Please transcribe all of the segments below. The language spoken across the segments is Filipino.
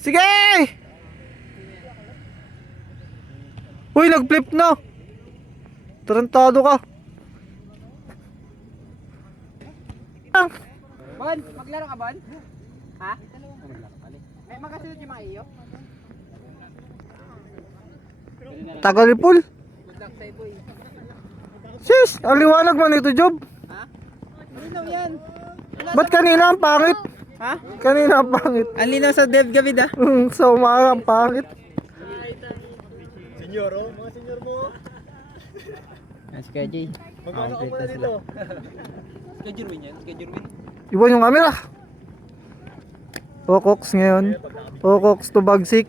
Sige! Uy, nag-flip na. Tarantado ka. Bon, maglaro ka, Bon? Ha? May makasunod yung mga iyo? Tagalipul. Good luck sa'yo, boy. Sis, ang liwanag man ito, Job. Ha? Malinaw yan. Ba't kanina ang pangit? Ha? Kanina ang pangit. Ang linaw sa Dev gabi da. Sa umaga ang pangit. Senyor, oh, mga senyor mo. Si Kuya Jay. Magkano ka muna dito? Schedule win yan, schedule win. Iwan yung camera. Okox ngayon. Okox to Bagsik.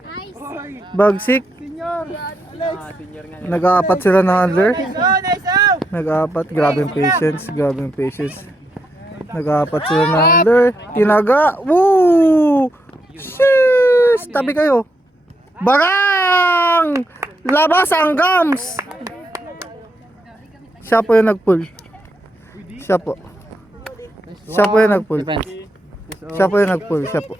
Bagsik. Senyor nga. Nag-aapat sila ng under. Nice out! Nag-aapat. Grabe yung patience. Grabe yung patience. Nag-aapat sila ng under. Tinaga. Woo! Sheesh! Tabi kayo. Barang! Labas ang gums! Siya po yung nag-pull. Siya po. Siya po yung nag-pull. Siya po yung nag-pull. Siya po.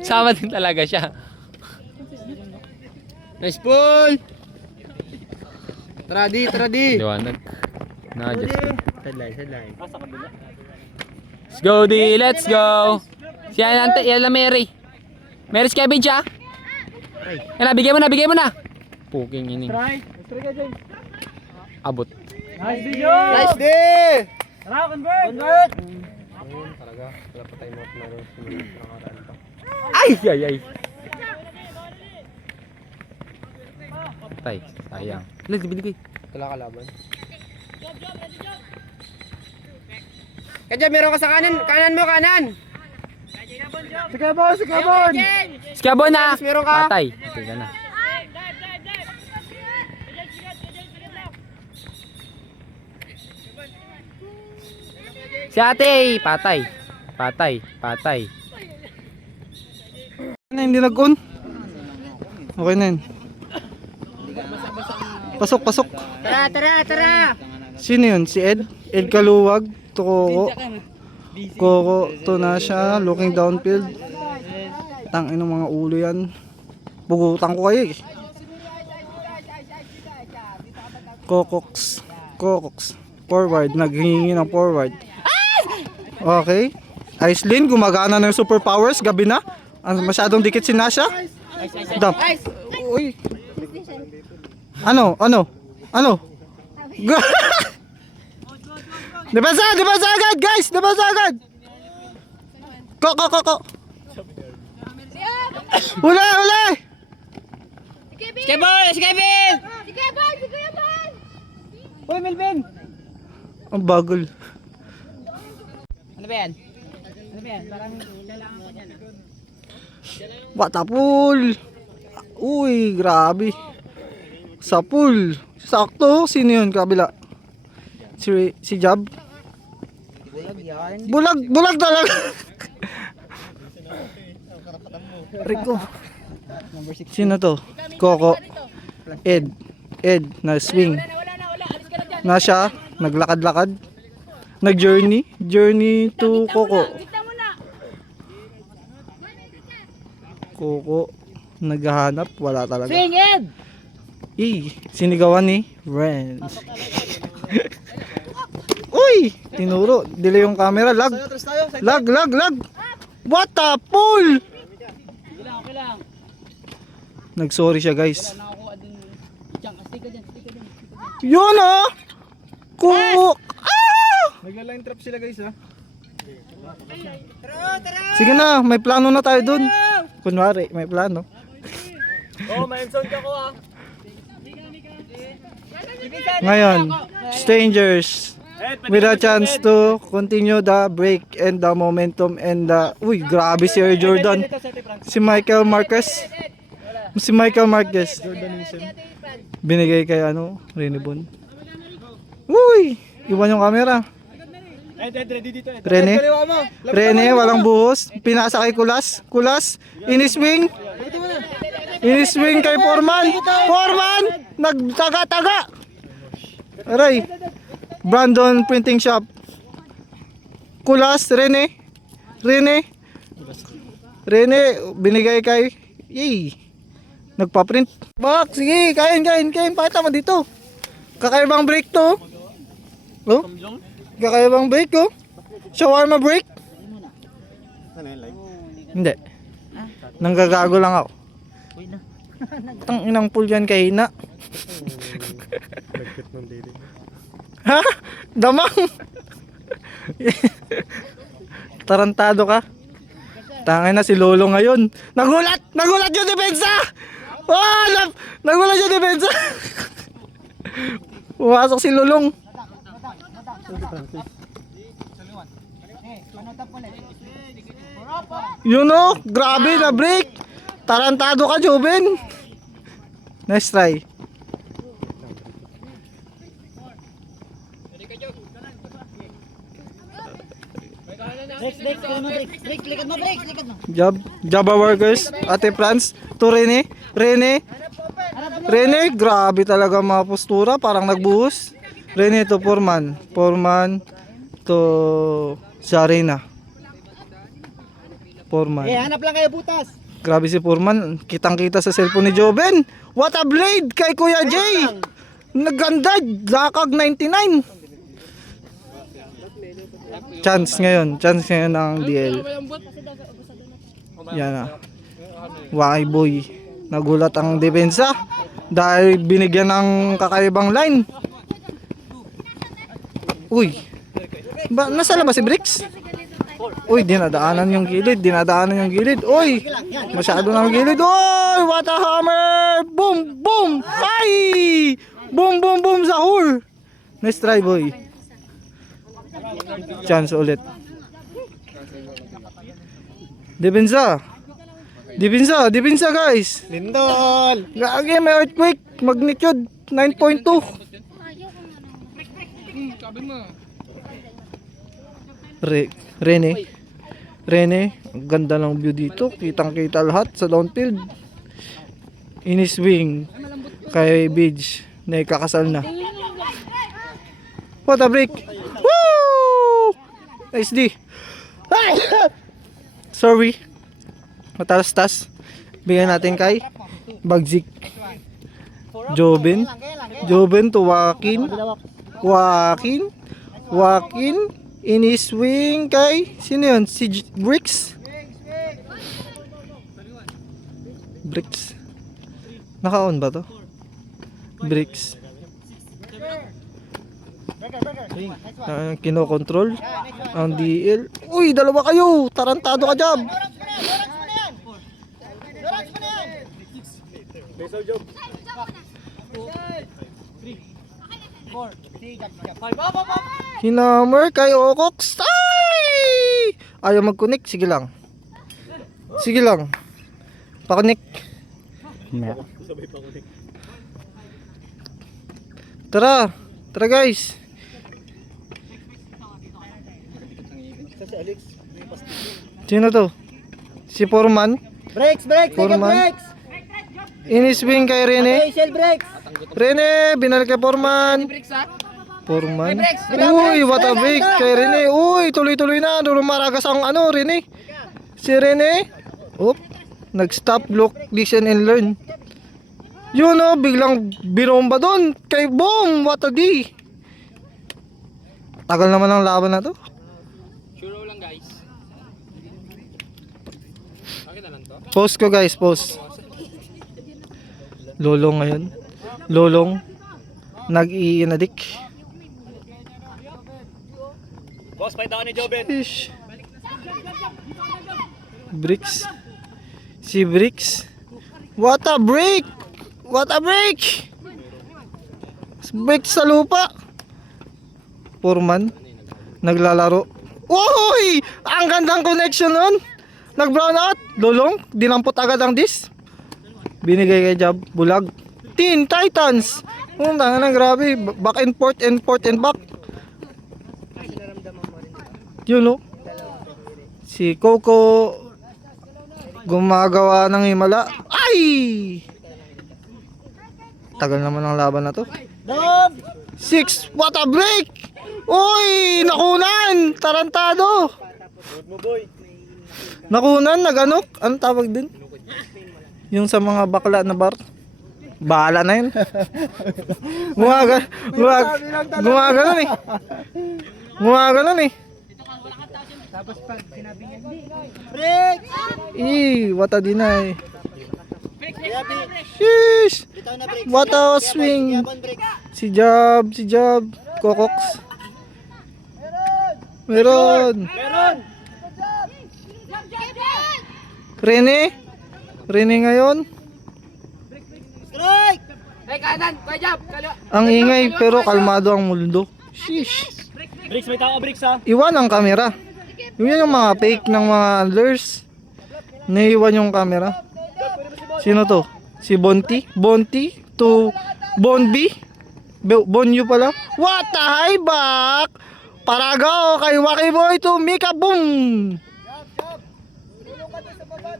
Sama din talaga siya. Nice pull! Tara di. Liwanag. Na-adjust na. Headline. Let's go, D! Let's go! Si yan lang Mary. Mary Kevin siya. Yan na, bigay mo na. Puking ining. Abot. Nice D! Tara, convert! Talaga, wala pa tayo maklaro. Ay! Tay, sayang. Let's binigay. Wala kalaban. Kaya meron ka sa kanan. Kanan mo, kanan! Sige bon! Sige bon! Skabo na! Meron ka? Patay. Teka na. Si ate, patay. Ano hindi nag-on? Okay na yun. Pasok. Tara! Sino yun? Si Ed? Ed Kaluwag? Toko. Koko to na siya. Looking downfield. Tangin ng mga ulo yan. Pugutan ko kayo eh. Kokox. Forward. Naghingi ng forward. Okay. Aislinn, gumagana na yung superpowers. Gabi na. Masyadong dikit si Nasha. Dump. Uy. Ano? Debasa agad, guys! Debasa agad! Ko! Huli! Si Kevin! Uy, Melvin! Ang bagol. Ano ba yan? Parang kailangan ko dyan. Bata pool. Uy, grabe. Sa pool. Sakto. Sino yun? Kabila. Si Jab. Bulag talaga. Rico. Sino to? Coco. Ed na swing. Nasha, naglakad-lakad. Journey to Coco. Coco naghahanap, wala talaga. Swing, Ed! Sinigawan ni Renz. Uy! Tinuro. Delay yung camera. Lag. What the pull? Okay lang. Nag-sorry siya, guys. Yun ah! Coco! Nagla-line trap sila guys ha. Sige na, may plano na tayo dun. Kunwari, may plano. Oh, may sound ka ko ha. Ngayon, strangers with a chance to continue the break and the momentum and the... Uy, grabe si Air Jordan. Si Michael Marquez. Binigay kay Renibon. Uy, iwan yung camera. Ready dito. Rene, walang buhos. Pinasa kay Kulas. Iniswing kay Foreman. Nagtaga-taga. Aray. Brandon Printing Shop. Kulas, Rene. Binigay kay Yay. Nagpa-print. Bak, sige, kain. Pakita mo dito. Kakaibang break to. Oh? Kakaibang break ko. Shawarma break. Hindi. Nanggagago lang ako. Tang inang pool yan kay Hina. Ha? Damang. Tarantado ka. Tangay na si Lolo ngayon. Nagulat yung depensa. Oh, nagulat yung depensa. Pumasok si Lulong. Yun o, grabe na break. Tarantado ka, Joven. Nice try. Java workers, Ate Franz, to Rene, grabe talaga mga postura, parang nagbuhos. Rene to Foreman to Zarina. Foreman. Hanap lang kayo butas. Grabe si Foreman, kitang-kita sa cellphone ni Joven. What a blade kay Kuya Jay. Naganda, lakag 99. Chance ngayon ng DL. Yan na. Waki boy. Nagulat ang depensa dahil binigyan ng kakaibang line. Uy. Nasa labas si Bricks? Uy, dinadaanan yung gilid. Uy, masyado ng gilid. Uy, what a hammer. Boom. Ay! Boom, Zahur. Nice try, boy. Chance ulit. Depensa guys. Lindol! Gagi, may earthquake. Magnitude 9.2. Rene, ang ganda ng view dito. Kitang-kita lahat sa downfield. Ini-swing kay Beach na ikakasal na. What a break! Woo! Nice D. Sorry. Matalastas. Bigyan natin kay Bagzik. Joven to Joaquin. Ini-swing kay sino yun? Si Bricks. Naka-on ba to? Bricks. Kino-control ang DL. Uy, dalawa kayo. Tarantado ka, Jab. Hinammer kay Okox. Ay! Ayaw mag-connect. Sige lang. Pa-connect. Tara guys. Sino to? Si Foreman. Brakes, Foreman. Ini-swing kay Rene. brakes. Rene, binalik kay Foreman. Uy, what a break kay Rene. Uy, tuloy-tuloy na. Lumaragas ang Rene. Si Rene. Nag-stop, look, listen and learn. Yun biglang biromba doon. Kay Boom, what a D. Tagal naman ang laban na to. Sure lang guys. Bakit na lang to? Post ko guys, post. Lolong ngayon. Nag-iinadik. Boss, paita ka ni Joven. Ish. Bricks. Si Bricks. What a break! Break sa lupa. Foreman. Naglalaro. Uy! Ang gandang connection nun. Nag-brown out. Lolong. Dinampot agad ang disc. Binigay kay Jab. Bulag. Teen Titans. Tanga na, grabe. Back and forth and back. Yun si Coco gumagawa ng himala. Ay! Tagal naman ang laban na to. 6, what a break! Uy, nakunan! tarantado. Good mo, boy. Nakunan, nag-ano? Anong tawag din? Yung sa mga bakla na bar. Bahala na yun. Gumaganon eh. Gumaganon eh. Tapos pag sinabi niya, Wata din na eh. Sheesh! What a swing! Si Jab, Kokox. Meron! Rene ngayon. ay kanan, Kuya Jab, kaliwa. Ang ingay pero kalmado ang mundo. Sheesh! Bricks, may tao, Bricks ha. Iwan ang camera. Yun yung mga fake ng mga anglers. Naiwan yung camera. Sino to? Si Bonti? Bonti to Bonbi? Bonyu pala? What the high back? Paragaw kay Waki Boy to Mika Boom!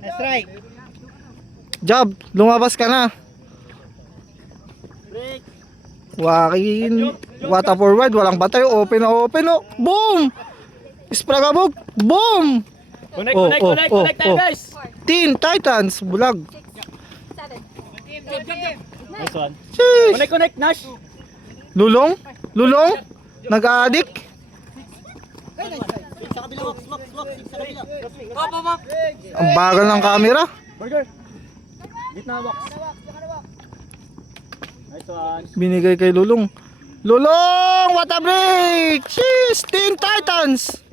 That's right. Jab, lumabas ka na. Wakin, wata forward, walang batay, open na open, oh. Boom! Spragabog, boom! Connect, Oh, connect tayo, oh. guys. Teen Titans, bulag. Nice one. Sheesh! Connect, Nash. Lulong? Nag-addict? Ang bagal ng camera. Burger. Gitna, box. Nice one. Binigay kay Lulong. Lulong! What a break! Sheesh! Teen Titans!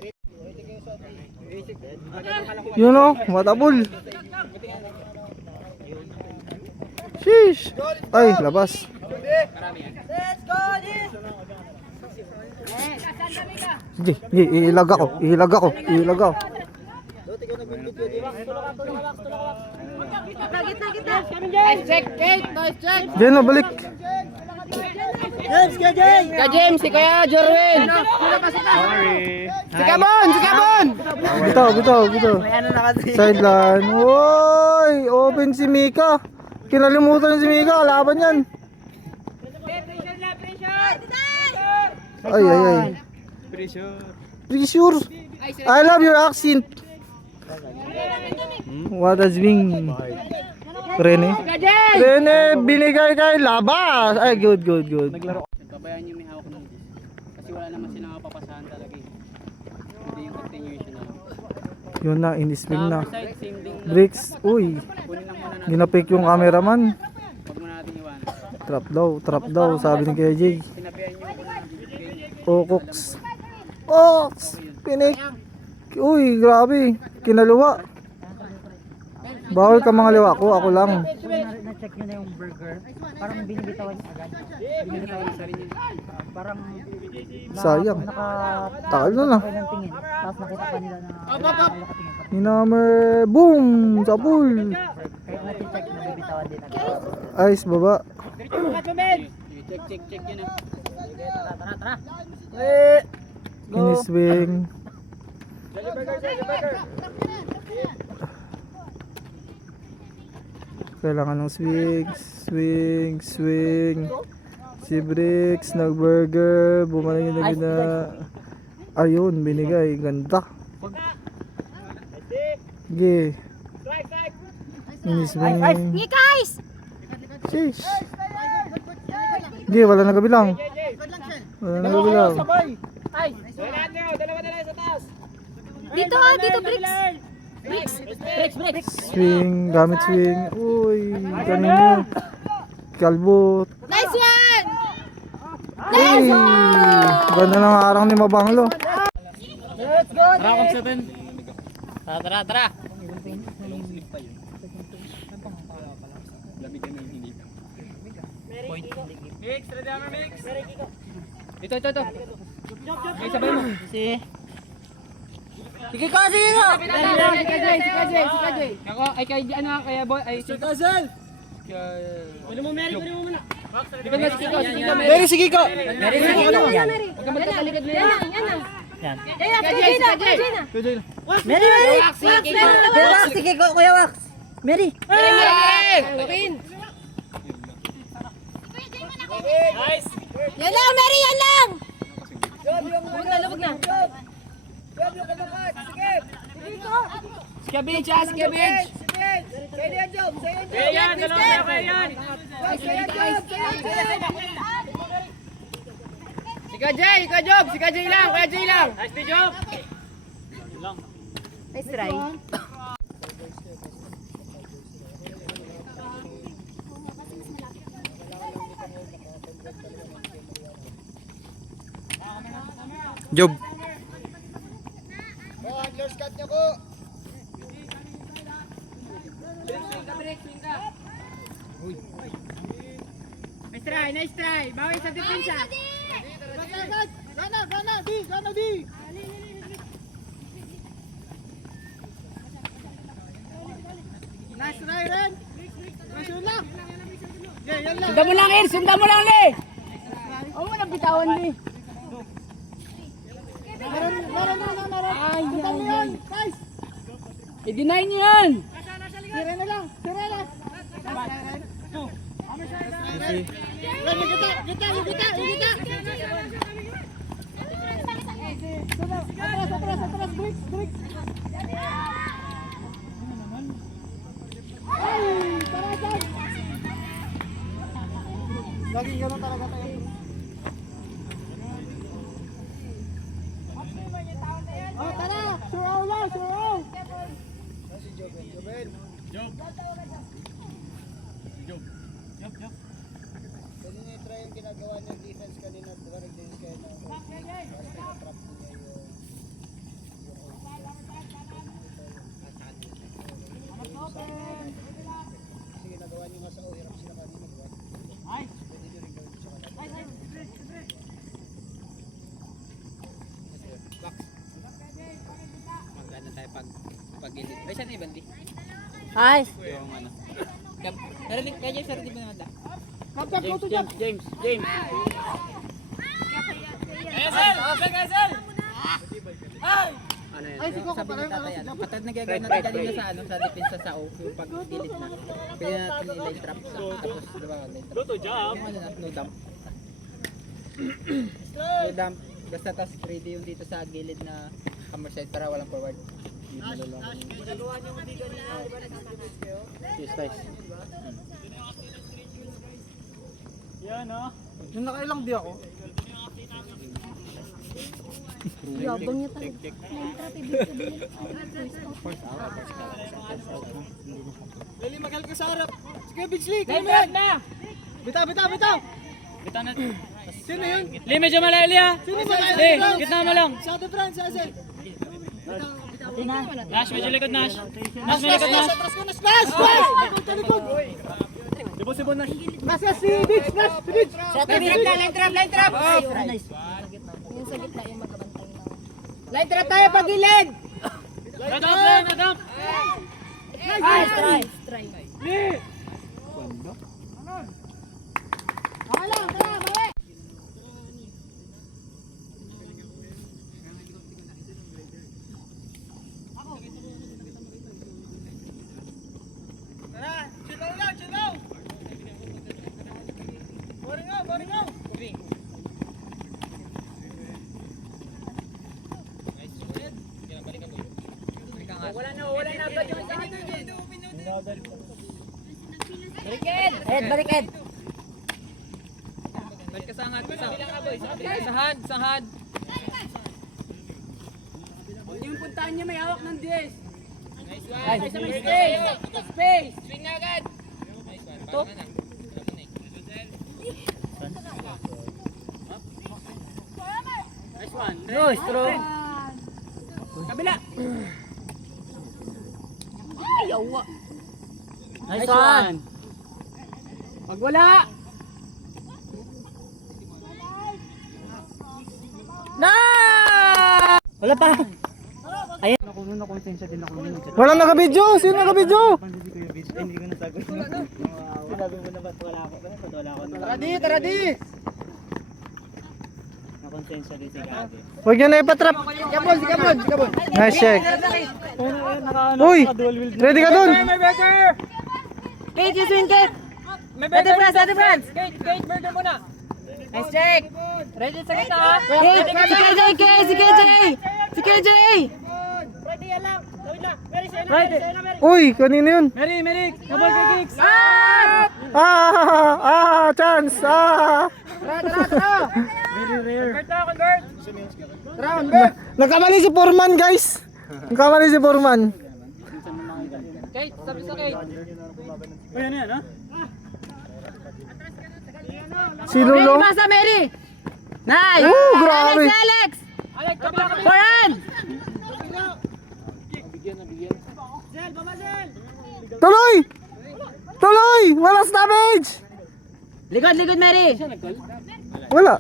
You know, what a bull. Sheesh! Ay, labas. Sige, iilag ako. Nice check, Kate. Nice check. Diyan na, balik. Ka James, si Kuya Jorwin. Si Kabon, si Kabon. Bitaw. Sideline. Uy, open si Mika. Kinalimutan si Mika, laban yan. Ay. Pressure. I love your accent. What a swing. Rene, binigay kay Labas. Ay, good. Pabayaan niyo may hawak ng disc. Kasi wala naman silang mapapasahan talaga eh. Hindi yung continuation na lang. Yun na, in-swing na. Side, same thing. Bricks, uy. Kunin lang muna natin. Ginapik yung cameraman. Huwag muna natin iwanan. Trap daw, sabi ni KJ. Sinabihan niyo kung ano bibigay niyo. Ox, pinik. Uy, grabe. Kinaluwa. Bawal ka mga liwa ko, ako lang. Na-check nyo na yung burger, parang binibitawan niya agad. Binitawan sa rin niya. Parang Sayang. Takal na na. kayo ng tingin. Tapos nakita pa nila na nakatingin pa. Hinammer, boom, sa pool. Kahit na-check, nabibitawan din agad. Ice, baba. Check yun ah. Tara. Ini-swing. Kailangan ng swing. Si Bricks, nag-burger, bumalik na gina. Ayun, binigay, ganda. Sige. Ini-swing. guys! Sheesh. Sige, wala na kabilang. Dito, Bricks. Swing, gamit swing. Uy, kanino. Kalbot. Nice one! Uy, ganda ng arang ni Mabanglo. Tara, kapsatan. Tara. Mix, ready armor mix. Ito. Ay, sabay mo. Sige ko. Si KJ. Ako, ay kay ano, kaya boy, ay si Kazel. Kunin mo muna. Di ba na si Kiko? Mary, sige ko. Mary. Huwag ka magkakalikad na yan. Yan. Mary! Wax, Sige ko, Kuya Wax! Mary! Yan lang, Mary, yan lang! Huwag na. Kaya bench, kaya bench. Kaya yan, dalawa tayo kaya yan. Si Kajay, si Kajay lang, Kajay lang. Nice to job. Nice try. Job. Nice try. Bawi sa depensa. Sundan mo lang, Ir! Sundan mo lang, Li! Oo, walang bitawan, Li. Ay, i-deny niyo yan! Sira na lang! Laging ganun talaga tayo. Oh, tara! Suraw lang! Suraw! Si Joben. Pwede niya i-try yung ginagawa niya defense kanina. Diba nag-defense kayo na trap niya yung... Kasi ginagawa niyo nga sa hirap sila kanina. Diba? Pwede niyo rin gawin sa kanila. Mag-ano tayo pag-gilid. Ay, saan na yung bandi? Ay. Yung ano. Narinig, kaya James, narinig mo naman da? James. Ano yan? Ay, sabi ni tatay yan. Patad nagagawin natin kanina sa ano, sa depensa sa O, yung pag-gilid na. Pwede natin nila yung trap sa, tapos, diba, line trap. Luto, job. Yung ano na, no dump. No dump. Basta tas ready yung dito sa gilid na hammer side para walang forward. Yung malulong. Yes, guys. Yan, oh. Yung nakailang di ako. Yabang niya talaga. Nine trap, ibig sabihin. Lili, magal ka sa harap. Sige, Bigsley! Time up na! Bitaw! Bitaw na. Sino yun? Li, medyo malaili ha! Sino ba? Li, gitna mo lang! Sa de France, Azel. Nash, medyo likod Nash! Nash, medyo likod Nash! Atras ka na, Splash! Splash! Talikod! Sibo na. Nasa si Beach! Nash! Beach! Line trap! Yung sa gitna yung magabantay na. Line trap tayo pag gilid! Nadam! Ay, try. Try. Wala na agad yung Balik, Ed. Balik ka sa hangad. Sa had. yung puntahan niya may hawak ng 10. Ay, sa may space! Swing na agad! Ito? Nice one. No, strong. Kabila! Ayaw. Nice one. Pag wala! Wala pa. Walang nakabidyo! Sino nakabidyo? Hindi ko nasagot. Sinabi mo na ba't wala ako? Ba't wala ako? Tara di! Nakonsensya din si Gabi. Huwag nyo na ipatrap. Nice check. Uy! Ready ka dun? Kate, you swing, Kate! Ate France! Kate, burger muna! Nice check! Ready sa kita ha? Si KJ! Si KJ! Ready yan lang! Gawin na! Very Uy, kanino yun? Mary, double kicks. Chance. Convert. Nagkamali si Foreman, guys. Nagkamali si Foreman. Kate, sabi sa Kate. Ayan yan, ha? Si Lulong. Masa Mary! Nice! Grabe. Alex! Alex, kabila. Forehand! Tuloy! Tuloy! Walang stoppage! Likod, Mary! Wala.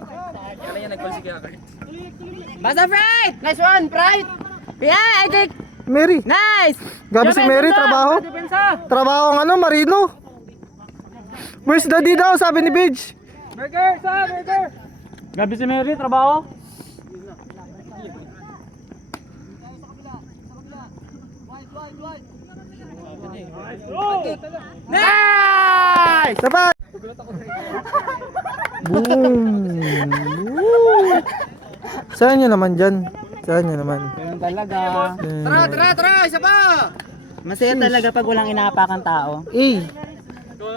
Basta Pride! Nice one, Pride! Yeah, I think! Mary. Nice! Gabi si Mary, trabaho. Trabaho ang ano, Marino. Where's Daddy daw, sabi ni Pidge. Burger! Gabi si Mary, trabaho. Nice! Dapat! Boom! Woo! Saan nyo naman dyan? Saan nyo naman? Ganun talaga. Tara, isa pa! Masaya talaga pag walang inaapakan tao. Eh,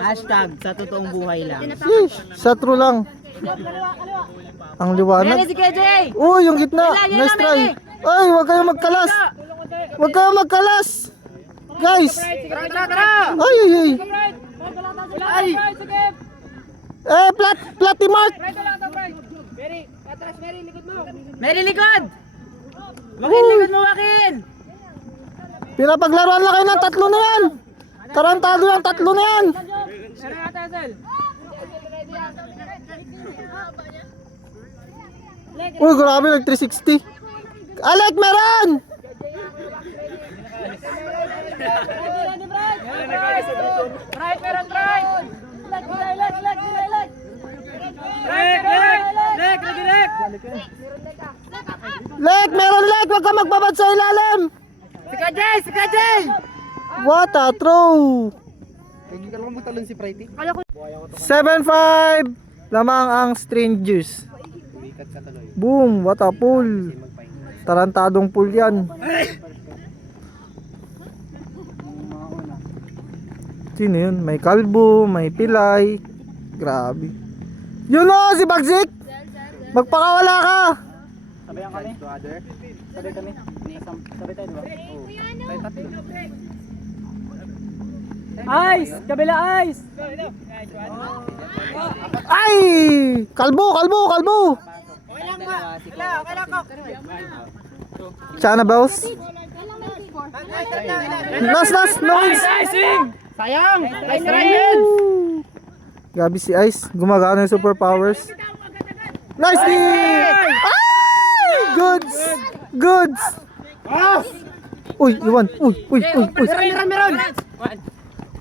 Hashtag sa totoong buhay lang. sa true lang. Ang liwanag. Mary si KJ! Oh, yung gitna. Yan Nice na, try. Mary. Ay, huwag kayong magkalas. Huwag kayong magkalas. Guys. Tara! Ay, ay, ay. Ay! Eh, plati mark. Mary, likod! Wakin, likod mo, Wakin! Pinapaglaruan lang kayo ng tatlo na yan. Tarantado yung tatlo na yan. Uy, grabe, nag 360. Alec, meron! Lek, meron Lek! Huwag ka magbabad sa ilalim! Si KJ! What a throw! 7-5 lamang ang strangers. Boom! What a pull! Tarantadong pull yan. Sino yun? May kalbo, may pilay. Grabe. Yun o! Si Bagsik! Magpakawala ka! Sabayan kami. Sabay kami. Sabay tayo, diba? Tayo tatlo. Ice! Kabila ice! Ay! Kalbo! Chana bells? Nas! Noise! Sayang! Ice triangle! Gabi si Ice. Gumagana yung superpowers. Nice deal! Ay! Goods! Uy, iwan! Uy! Meron!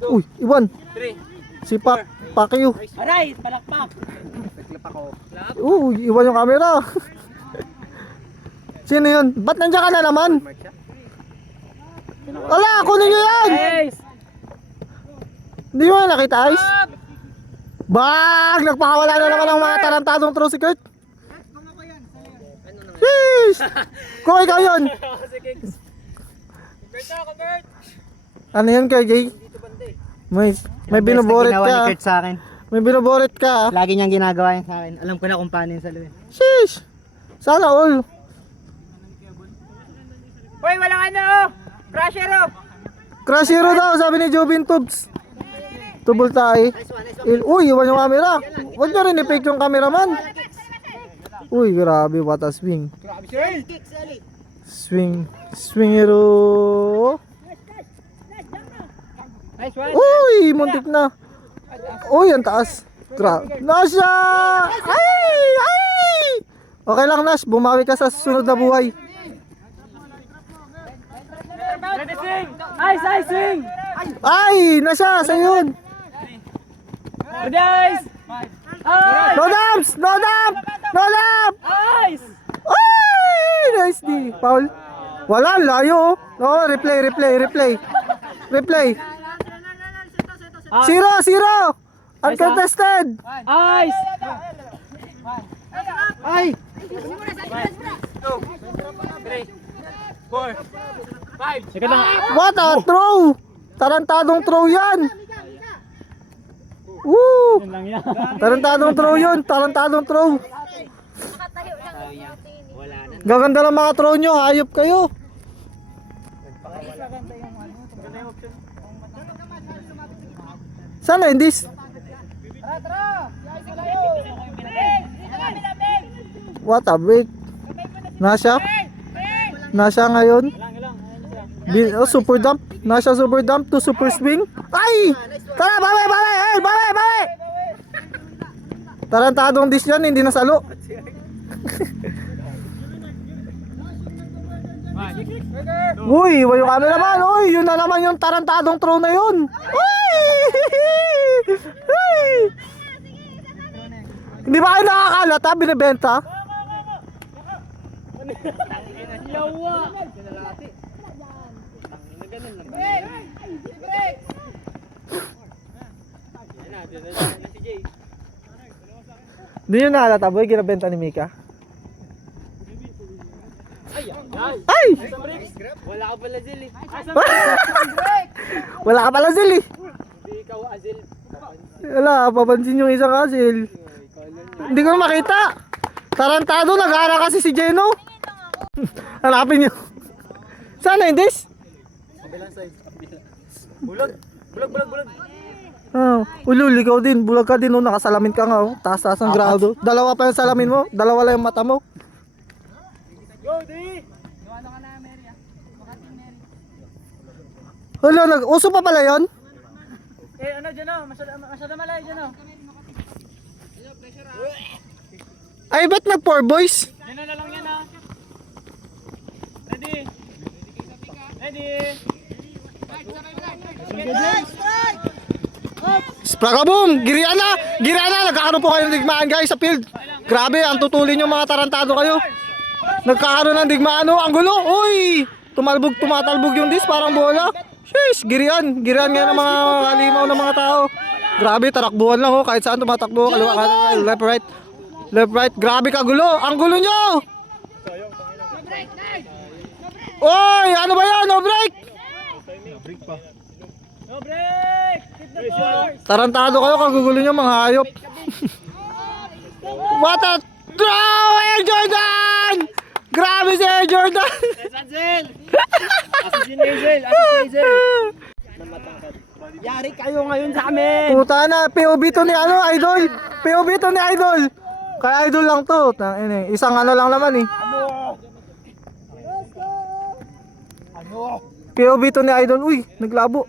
Uy, iwan! Si Pacquiao. Aray! Palakpak! Uy, iwan yung camera. Sino yun? Ba't nandiyan ka na naman? Wala, kunin nyo yan! Ice! Hindi mo na nakita, Ice? Bag! Nagpakawala na naman ang mga tarantadong throw si Kurt. Sheesh! Kung ikaw yun. Ano yun kay Jay? May binoborit Ginawa ni ka. Kurt sa akin. May binoborit ka. Lagi niyang ginagawa yan sa akin. Alam ko na kung paano yung saluhin. Sheesh! Sana all. Uy, walang ano! Crusher oh! Crash hero daw, sabi ni Jobin Tubs. Tubol tayo. Uy, iwan yung camera. Huwag nyo rin i-fake yung cameraman. Uy, grabe, what a swing. Swing hero. Nice one! Uy, muntik na. Uy, ang taas. Nasha! Ay! Okay lang, Nash. Bumawi ka sa susunod na buhay. Ready swing! Ice! Swing! Ay! Nasha! Sa'yo yun! Ready ice! Ice! No dumps! No dump! No dump! Ice! Ay! Nice D. Foul. Wala, layo. No, replay. Zero! Uncontested! Ice! Ay! 2, 3, 4, 5, What a throw! Tarantadong throw yan! Woo! Tarantadong throw yun! Tarantadong throw! Gaganda lang mga throw nyo, hayop kayo! Sana hindi. What a break. Nasya ngayon. Oh, super dump. Nasya super dump to super swing. Ay! Tara, bawi! Tarantadong dish yan, hindi nasalo. Uy, yung ano naman, uy, yun na naman yung tarantadong throw na yun. Uy! Uy! Hindi ba kayo nakakalata, binibenta? Hindi nyo nakalata, boy, ginabenta ni Mika. Ay! Wala ka pala, Zil eh. Wala ka pala, Zil eh. Hindi ikaw, Azil. Wala, papansin yung isang asil. Hindi ko makita. Tarantado, nag-aara kasi si Jeno. Hanapin nyo. Sana yung dis? Bulag. Ulul, ikaw din. Bulag ka din, oh. Nakasalamin ka nga. Oh. Taas-taas ang grado. Dalawa pa yung salamin mo. Dalawa lang yung mata mo. Go, D! Hala, uso pa pala yun? Ano dyan o? Masyado malay dyan o. Ay, ba't nag-4 boys? Dyan na lang yan o. Ready? Spragaboom! Giriana! Nagkakaroon po kayo ng digmaan guys sa field. Grabe, ang tutulin yung mga tarantado kayo. Nagkakaroon ng digmaan, oh. Ang gulo! Uy! Tumatalbog yung dis, parang bola. Sheesh! Girian nga ng mga kalimaw ng mga tao. Grabe, tarakbuhan lang, oh. Kahit saan tumatakbo. Kaliwa, kanan, left, right. Left, right. Grabe ka gulo! Ang gulo nyo! Oy! Ano ba yan? No break! No break! Keep the course! Tarantado kayo, kagugulo nyo mga hayop. What a throw! Air Jordan! Grabe si Air Jordan! Azil! Assassin Hazel! Yari kayo ngayon sa amin! Puta na, POV to ni ano, Idol! POV to ni Idol! Kaya Idol lang to. Isang ano lang naman eh. POV to ni Idol. Uy, naglabo.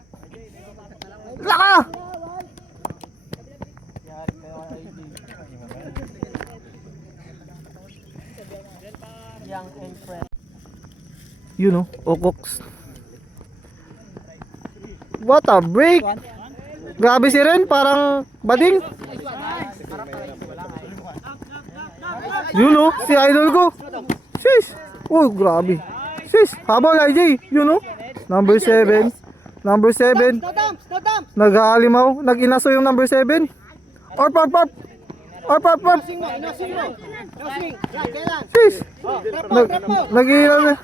Laka! You know, Okoks. What a break! Grabe si Ren, parang bading. You know, si Idol ko. Sis! Oh, grabe. Sis, habol IJ, you know. Number 7. Number 7. Nag-aalimaw. Nag-inaso yung number 7. Orp. Sis! Nag-ilaw na.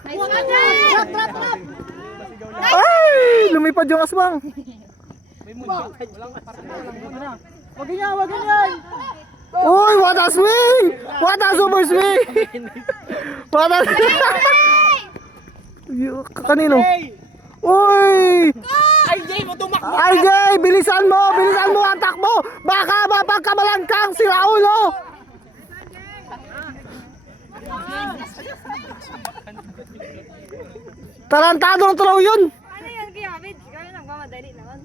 Ay! Lumipad yung aswang. Wag ganyan! Uy, what a swing! What a super swing! What a... Kanino? Uy! IJ mo tumakbo! IJ, bilisan mo ang takbo! Baka mapagkamalangkang si Raul, oh! Tarantadong throw yun! Ano yan, Kuya Vince? Kaya nagmamadali naman.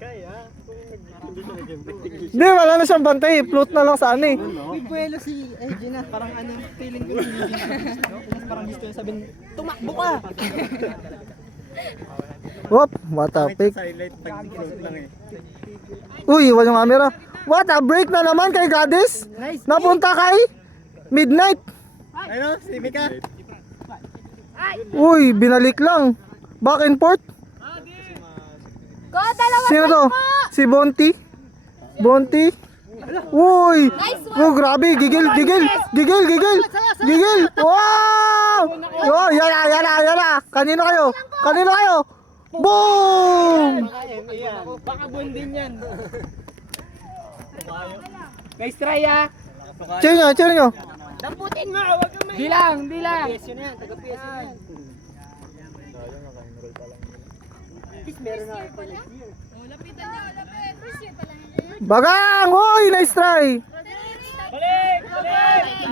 Hindi, wala na siyang bantay. Float na lang sa ano eh. Buwelo si AJ na. Parang ano, feeling ko parang gusto niya sabihin, tumakbo ka! Whoop, what a pick. Highlight pag float lang eh. Uy, iwan yung camera. What a break na naman kay Goddess. Napunta kay Midnight. Ano, si Mika? Uy, binalik lang. Back and forth. Go, dalawa Sino to? Si Bonti. Uy! Oh, grabe. Gigil. Wow! Oh, yan na. Kanino kayo? Boom! Baka bonding yan. Guys, try ah. Cheer nyo. Damputin mo, wag kang may... Di lang. PS yun yan, taga-PS yun yan. Bagang! Uy, nice try!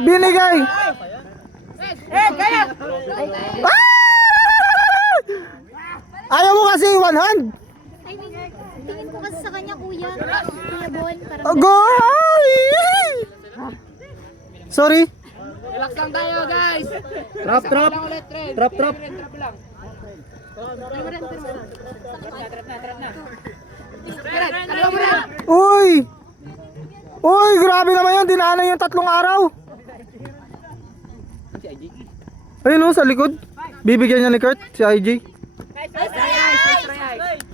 Binigay! Kaya! Ah! Ayaw mo kasi one hand! Ay, tingin ko kasi sa kanya, kuya. Kuya Bon, parang... Goy! Sorry. Relax lang tayo, guys. Trap. Trap lang. Uy, grabe naman yun. Dinaanan yung 3 araw. Ayun o, sa likod. Bibigyan niya ni Kurt, si IJ.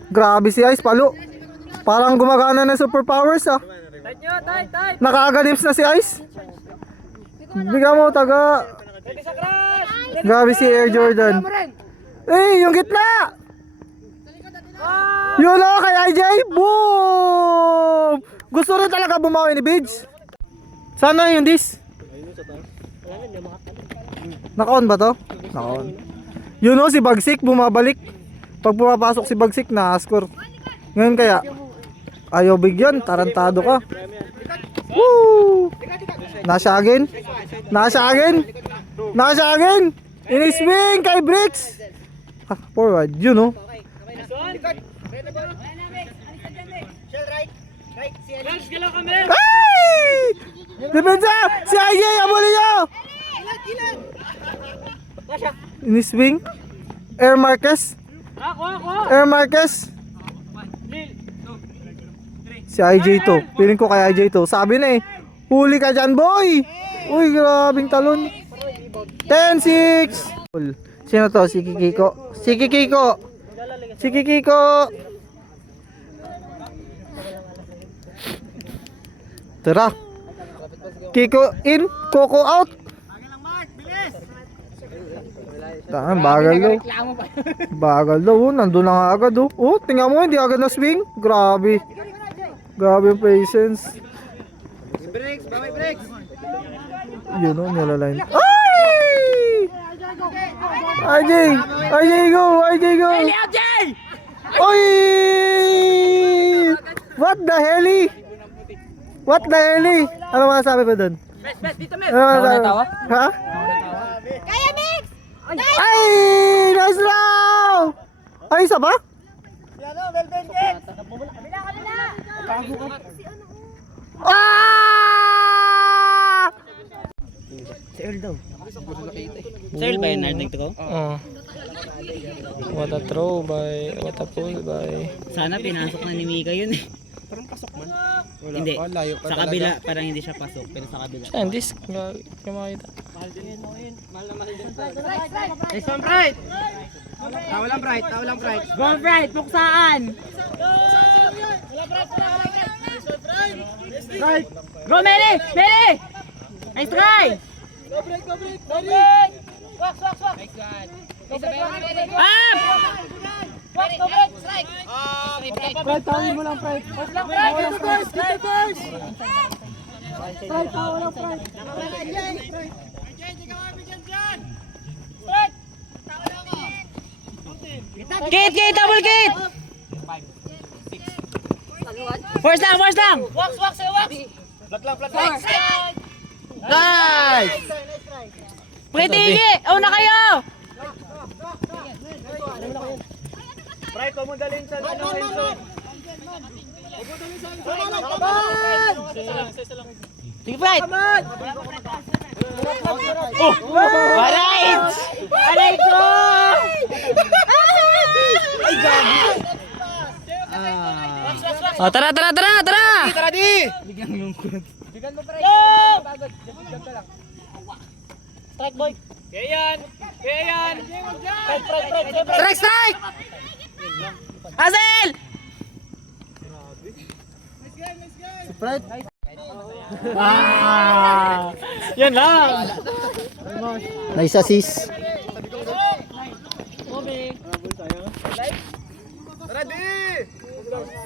Grabe si Ice, palo. Parang gumagana ng superpowers ah. Nakakagalips na si Ice. Bigyan mo, taga. Grabe si Air Jordan. Eh, yung gitna! Yun o, kay IJ. Boom! Gusto rin talaga bumawi ni Bids. Sana yung dis. Naka-on ba to? Naka-on. Yun o, si Bagsik bumabalik. Pag pumapasok si Bagsik, na-score. Ngayon kaya, ayaw bigyan, tarantado ka. Woo! Nasa again. Ini-swing kay Bricks. Forward, yun o. Ay! Depensa! Si IJ, abuli nyo! Ini-swing. Air Marquez. Si IJ to. Piling ko kay IJ to. Sabi na eh. Huli ka dyan, boy! Uy, grabing talon. 10-6. Sino to? Si Kikiko. Tara. Kiko in, Coco out. Bagal daw. Nandun na nga agad oh. Oh, tingnan mo, hindi agad na swing. Grabe yung patience. Breaks. Yun o, nilaline. Ay! IJ go! Oy! What the hell? Ano masasabi mo doon? Ano masasabi mo? Ha? Kaya, Mix! Ay! Nice raw! Ay, isa ba? Ah! Si Earl daw. Si Earl ba yun narinig ko? Oh. What a throw by, what a pull by. Sana pinasok na ni Mika yun eh. Parang pasok man. Hindi. Sa kabila parang hindi siya pasok pero sa kabila. Saan disc? Yung makita. Nice one, Bright! Tao lang, Bright. Go, Bright! Buksaan! Go, Mary! Nice try! Go, break! Walk! Up! Go, break! Strike! Bright, tawin mo lang, Bright. Bright, tao lang, Bright. Kit! Double kit! Force lang! Wax! Nice! Pretty! Una kayo! Bright, pumudalin sa Henson. Sige, Bright! Oh! Alright! Aray ko! Ay, gabi! Oh, tara! Tara di! Bigyan mo Bright. Strike, boy. Kaya yan. Strike! Hazel! Yan lang. Nice assist.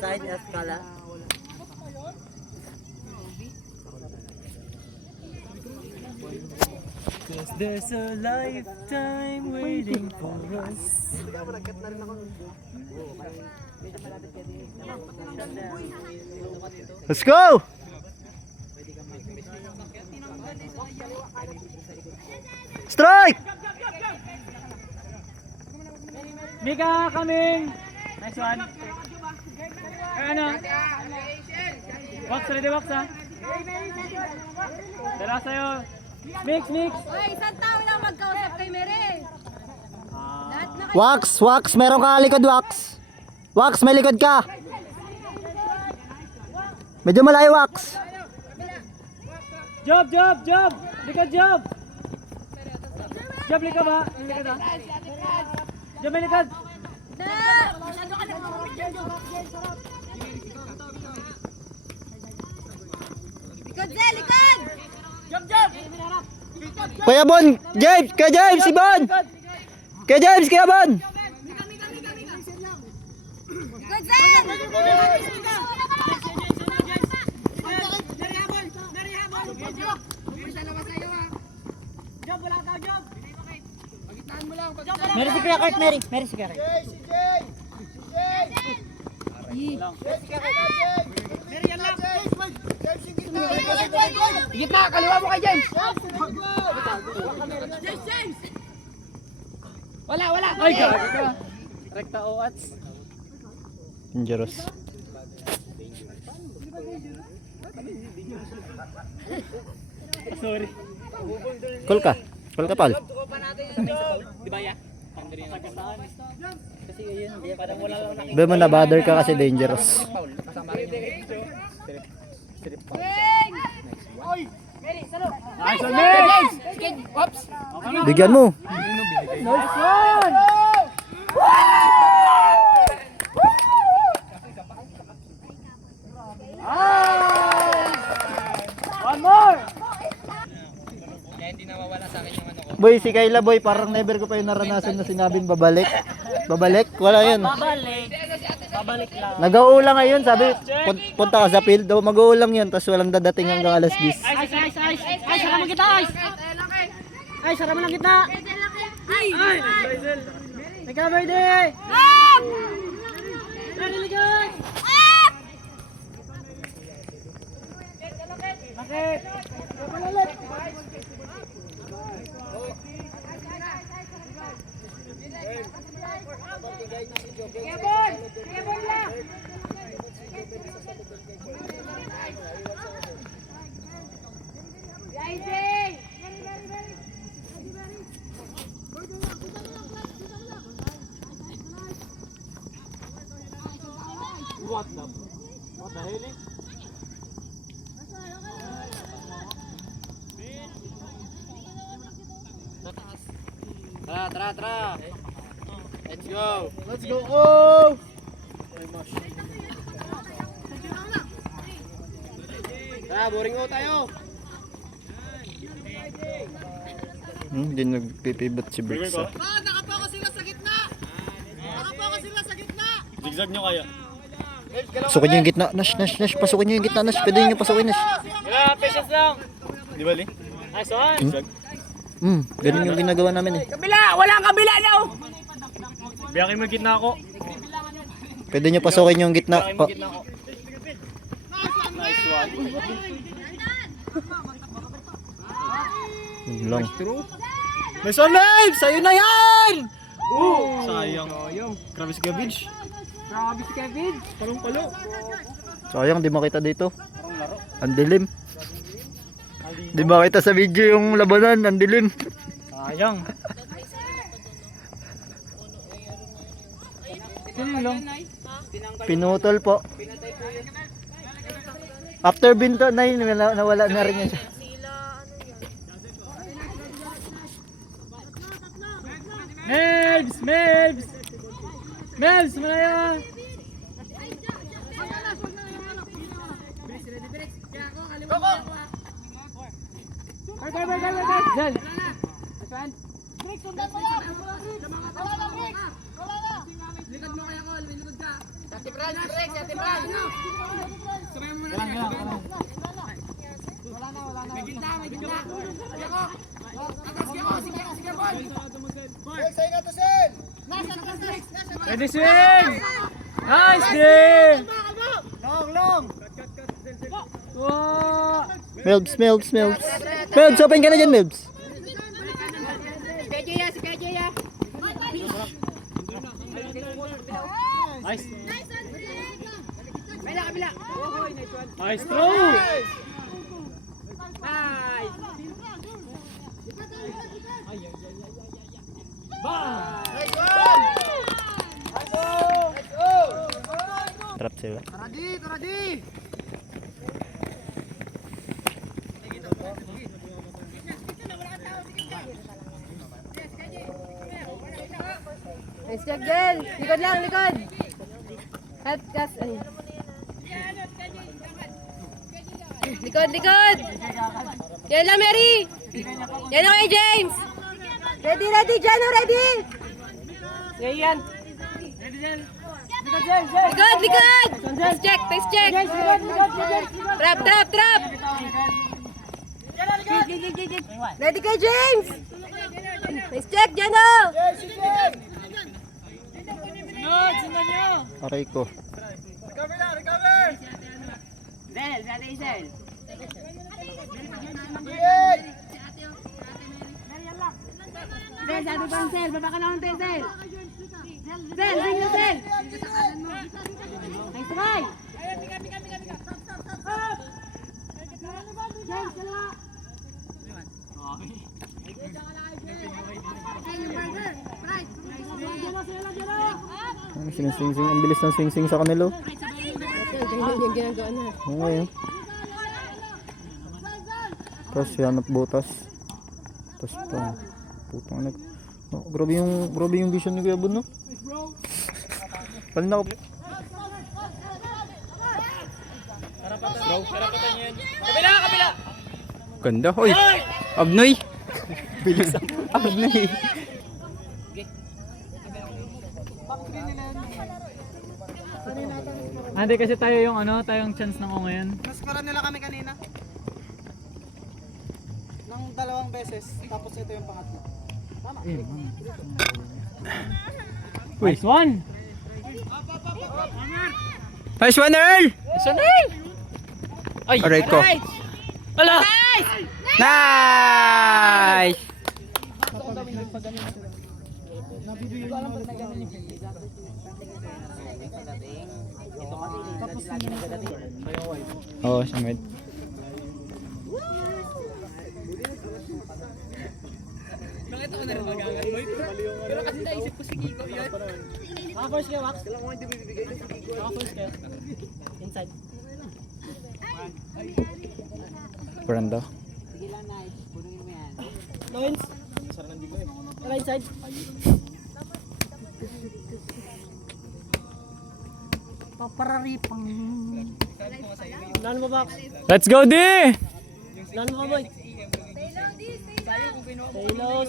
Side Escala. There's a lifetime waiting for us. Let's go! Strike! Mika coming. Nice one. Ano? Box, ready box ha. Dala sa'yo. Mix. Uy, isang tao lang magkausap kay Mere. Lahat na kayo. Wax, meron ka likod, Wax. Wax, may likod ka. Medyo malayo, Wax. Job. Likod job. Job likod ha. Likod ha. Job may likod. Likod, Zé, likod! Kuya Bon, James, Kuya James, si Bon. Kuya James, Kuya Bon. Likod, Zé! Mary si Kuya Kurt, Mary si Kuya Kurt. Gitna, kaliwa mo kay James. Wala. Ay, gago ka. Rekta oats. Dangerous. Sorry. Call ka, Pal. Di ba ya? Kasi yun, parang wala lang nakikita. Be mo na bother ka kasi dangerous. Kasama rin yung Nice one, James! Oops! Bigyan mo. Nice one! One more! Boy, si Kayla boy, parang never ko pa yung naranasan na sinabing babalik. Babalik? Wala yan. Babalik lang. Nag-uulang ngayon, sabi, punta ka sa field, mag-uulang yun, tapos walang dadating hanggang alas 10. Ay, sarap mo kita, ay! Ay, sarap mo lang kita! Ay! May cover day! Up! Naliligay! Up! Bakit? Kebon lang! Rising! What the hell eh? Tara. Let's go. Oh! Tara, boring out tayo. Hindi nagpipivot si Bricks. Zigzag nyo kaya. Pasukin niyo yung gitna. Nash. Pasukin niyo yung gitna, Nash. Pwede niyo pasukin, Nash. Wala, patience lang. Di ba, Lee? Nice one. Zigzag. Ganun yung ginagawa namin eh. Kabila! Walang kabila daw! Biyakin mo yung gitna ako. Pwede niyo pasukin yung gitna. Biyakin mo yung gitna ako. Nice one. Yun lang. Nice one, Live! Sa'yo na yan! Sayang. Grabe si Gavage. Parang palo. Sayang, di makita dito. Ang dilim. Di makita sa video yung labanan, ang dilim. Sayang. Pinutol po. After binto na yun, nawala na rin yan siya. Mavs, malaya! Zel. Ready swing! Nice day! Long! Wow! Melbs. Melbs, open ka na dyan, Melbs. Nice! Nice throw! Trap sila. Nice check, Jen. Likod lang, likod. Cut, cut. Likod. Yan lang, Mary. Yan lang kay James. Ready, Jano, ready. Yan! Likod. Nice check. Trap. Ready kay James. Nice check, Jano. Aray ko. Sabi bang Sel, baba ka lang ng Sel. Sel. Nice try. Ang bilis ng swing sa kanila. Ganyan yung ginagawa na. Oo ngayon. Tapos hanap butas. Tapos pa. Putang anak. Oh, grabe yung vision ni Kuya Bon, no? Palina ko. Ganda, hoy. Abnoy. Bilis ang Abnoy. Hindi kasi tayo yung tayong chance ng ngayon. Naskaran nila kami kanina. Nang 2 beses, tapos ito yung pangatlo. Tama. Nice one! Nice one, Earl! Ay! Aray ko. Ala! Nice! Oo, sangit. First kayo, Wax. Kailangan mo hindi bibigay ng Kiko. First kayo. Inside. Brando. Loins. Right side. Papararipang. Lan mo, Box. Let's go, D! Lan mo, boy.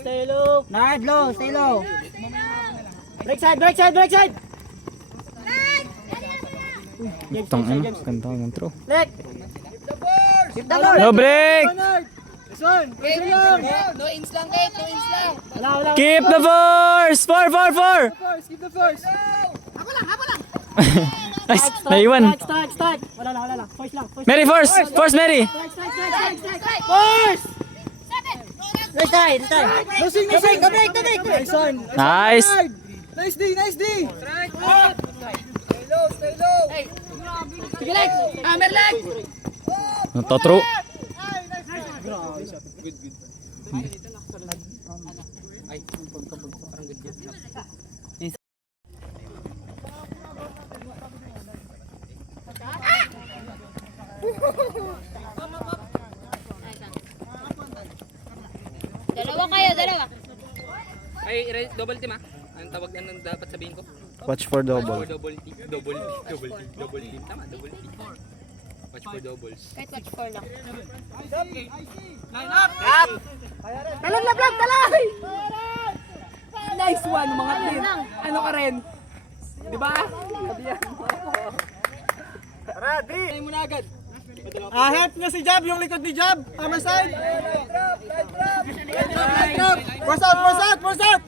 Stay low. Nard, low. Stay low. Break side. Tang ano, ganda ng throw. Lek. Keep the ball. No break! This one. No ins lang. Wala. Keep the force! 4! Keep the force. Nice! Naiwan! Strike. Wala. Force lang. Mary, force! Force, Mary! Strike. Force. Let's try. No swing. Go break. Nice one. Nice! Nice D. Strike. Stay low. Sige, leg. Hammer leg. Natotro. Dalawa kayo. Ay, double team Anong tawag na dapat sabihin ko? Watch for double. Double team. Tama, double team. Watch for doubles. Kahit watch for lang. Talay! Nice one, mga team. Ano ka rin? Di ba? Ready! Ay mo na agad. Help nyo si Jab, yung likod ni Jab. Hammer side. Light drop. Force out, force out, force out.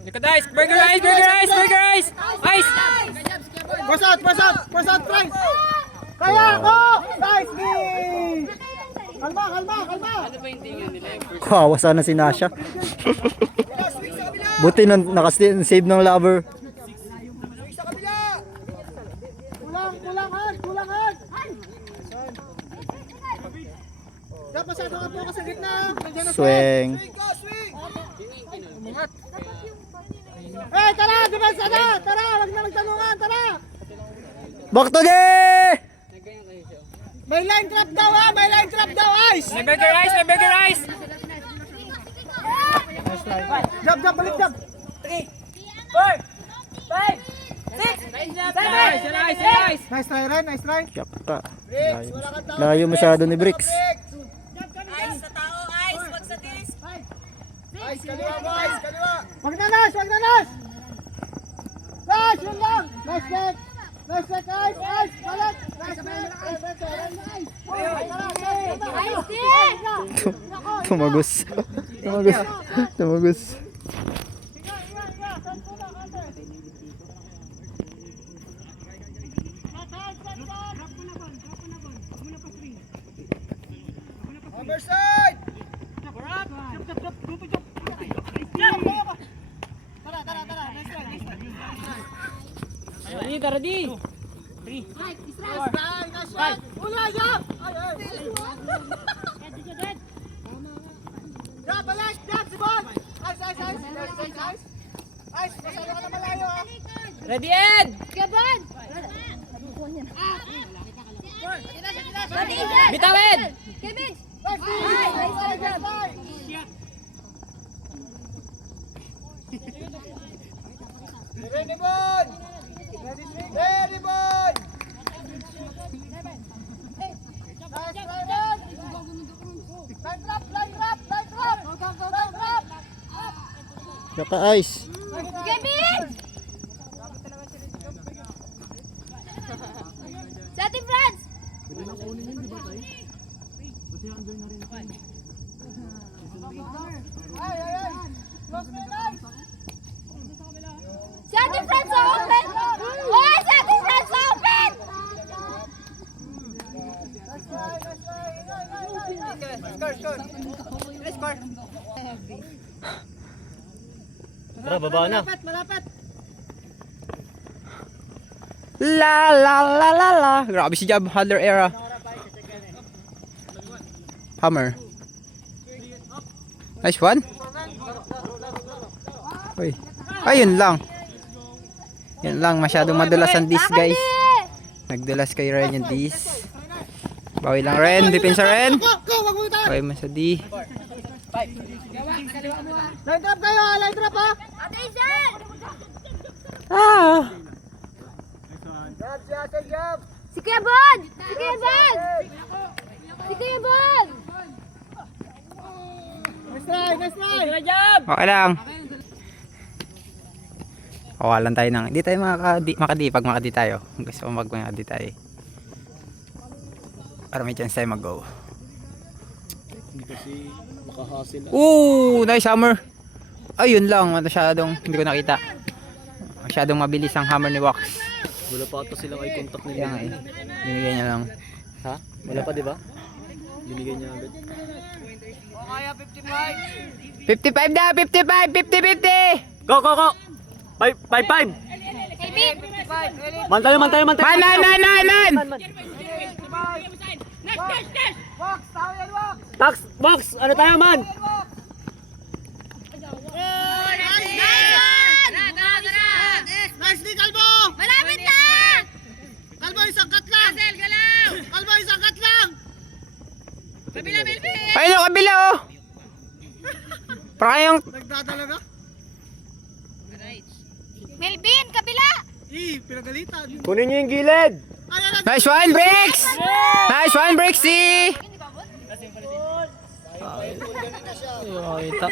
Likod ice! Burger ice! Burger ice! Burger ice! Ice! Force out, force out, force out, Price. Kaya ako! Nice D! Kalma, kalma, kalma. Kawawa sana si Nasha. Buti na nakasave ng lover. Kulang hard, kulang hard. Jab, masyado ka po ka sa gitna. Nandiyan na Swing. Eh, tara, depensa na! Tara, wag na magtanungan, tara! Back to the! May line trap daw ha! May line trap daw, Ice! May burger ice! May burger ice! Jab, jab, balik jab! 3, 4, 5, 6, 7, 8, 9. Nice try, Ren, nice try! Yakta. Layo masyado ni Bricks. Ice sa tao, ice. Wag sa dis. Ice, kaliwa mo, Ice, kaliwa! Wag na Nash, wag na Nash! Nash, yun lang! Nice check! Nice check, Ice, Ice, balik! Nice check! Ice din! Tumagos. Tumagos. Tumagos. Overside! Ready, ready. Una, jab! Jab, balik! Jab, si Bon! Ice, Ice, Ice! Ice, Ice! Ice, masyado ka na malayo ha! Ready, Ed! Gabon! Bitaw, Ed! Kevin! Nice, nice, nice, nice! Ready, Bon! Ready, Bon! Nice, try, Bon! Line trap, line trap, line trap! Line trap! Yaka ice. Kevin! Sa ating France! Ay, ay, ay! Close me, nice! Sa ating France open! Oh, sa ating France open! Nice try, nice try! Score! Tara, baba na. Malapit, malapit! La la la la la. Grabe si Jab. Handler era. Hammer. Nice one. Uy. Ayun lang. Yan lang. Masyadong madulas ang disc, guys. Nagdulas kay Ren yung disc. Bawi lang Ren. Depensa Ren. Go, go! Wag mo itahan! Bawi mo sa D. Line trap kayo ha! Line trap ha! Ate Isel! Ah. Jab, si Ate Jab! Si Kuya Bon! Si Kuya Bon! Si Kuya Bon! Nice try, nice try! Okay lang. Kawalan tayo ng... Hindi tayo makadi pag makadi tayo. Kung gusto mo mag-makadi tayo. Para may chance tayo mag-go. Hindi kasi makahasil. Ooh! Nice hammer! Ayun lang. Masyadong... Hindi ko nakita. Masyadong mabilis ang hammer ni Wax. Wala pa ata silang eye contact Kaya nga eh. Binigay niya lang. Ha? Wala pa, di ba? Binigay niya agad. 55 na! 55! 50-50! Go, go, go! 5-5! Kevin! Man tayo, man tayo, man tayo! Man! Box! Tao yan, box! Tax! Box! Ano tayo, man? Nice ni Kalbo! Malapit na! Kalbo, isang cut lang! Kalbo, isang cut lang! Ayun yung kabila oh! Para kayong... Nagdadalaga? Melvin, kabila! Kunin niyo yung gilid! Nice one, Bricks! Nice one, Brixie! Kita.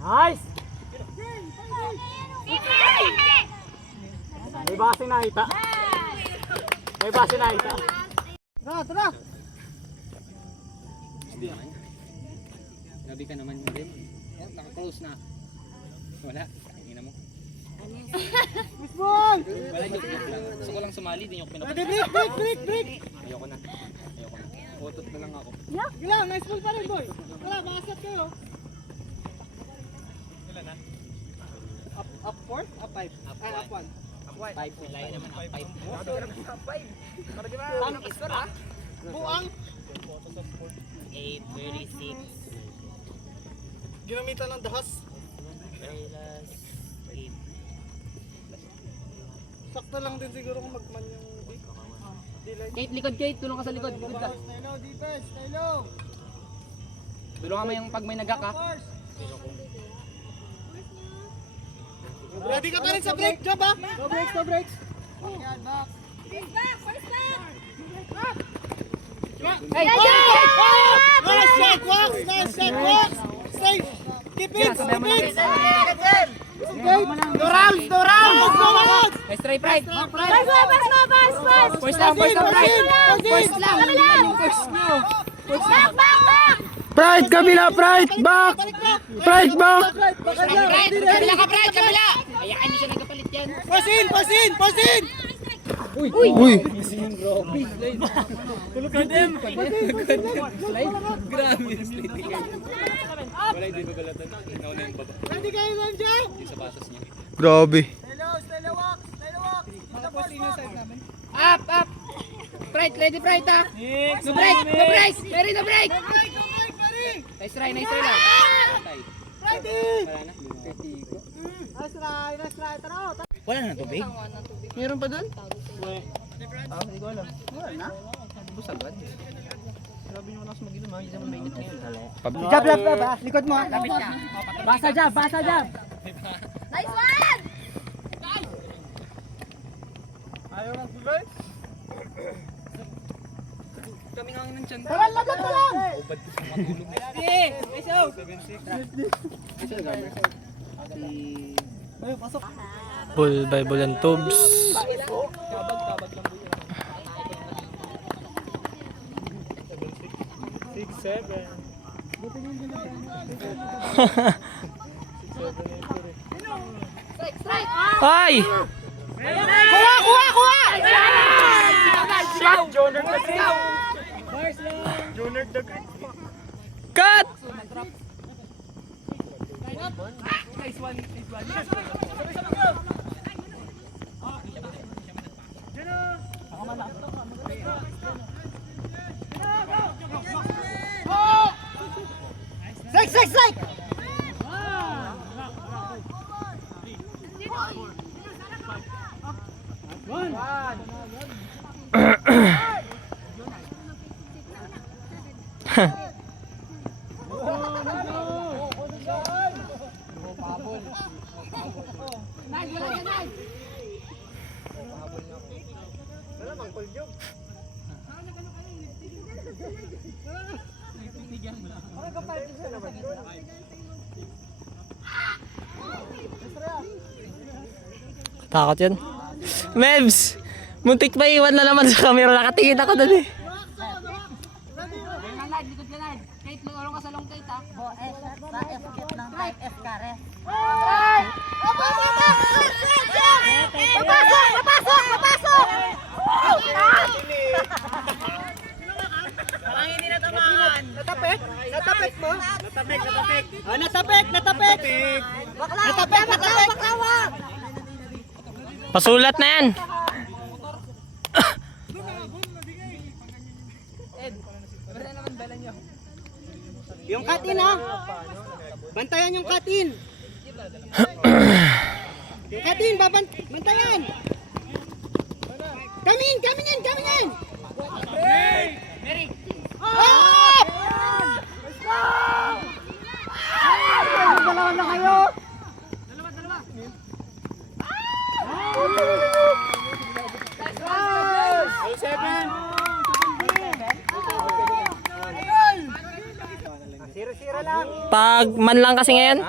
Nice! May base na ita. May base na ita. Gabi ka naman din. Naka-close na. Wala. Tingnan mo. Wala, joke lang. Gusto ko lang sumali, di nyo ko pinapansin. Break! Ayoko na. Otot na lang ako. Nice ball pa rin, boy. Wala, makasat kayo. Up 4? Up 5? Ay, up 1. Up 5. Wala yun naman. Up 5. Paano kisor, ha? Buang. 8:36. Ginamitan ng dahas. Plus 8. Sakto lang din siguro kung magman yung delay. Kate, likod Kate. Tulong ka sa likod. Likod ka. Stay low, defense. Stay low. Tulungan mo yung pag may nagak ha. Ready ka pa rin sa break, job ha? No breaks, no breaks. Yan, back. Hey! Nice shot, Wax! Nice shot, Wax! Stay! Keep it! Keep it! No rounds! No rounds! No rounds! Nice try, Pride. Pass! First lang, Pride. First lang. Yung first nyo. Pride, kabila, Pride, back! Pride, back! Pride, kabila ka, Pride, kabila. Hayaan nyo siya nagkapalit yan. Pass in! Pass in! Pass in! Uy! Tulog ka din! Grabe yung sliding kayo. Wala, hindi ba balatan? Nauna yung baba. Ready kayo lang dyan! Yung sapatos niya. Grabe. Stay low, Wax! Stay low, Wax! Tapos inside namin. Up, up. Pride, ready, Pride ha. No break, no break. Ready, no break. Nice try lang. Ready! Wala na. Nice try, nice try. Tara, Wala na tubig? Meron pa doon? Hindi ko alam. Wala na. Busagad. Grabe nyo na mag-inom ha, hindi naman mainit ngayon. Jab, jab, jab. Likod mo ha. Basa jab, basa jab. Nice one! Ayaw lang tuloy. Kami nga ng tiyan. Tara, labot ka lang. Ubad ko sa matulog. Ayun, pasok. Bull, Bible and Tubes. Ay! Cut! Strike, strike, strike! Takot yun. Mebs! Muntik pa iwan na naman sa camera. Nakatingin ako doon eh. Likod ka na. Kate, lulong ka sa long Kate ha. Papasok! Natapik mo? Natapik. Ah, natapik. Baklawa! Pasulat na yan. Yung katin ha. Bantayan yung katin. Yung katin, bantayan. Kamin yan. Dalawa na kayo. Pag man lang kasi ngayon.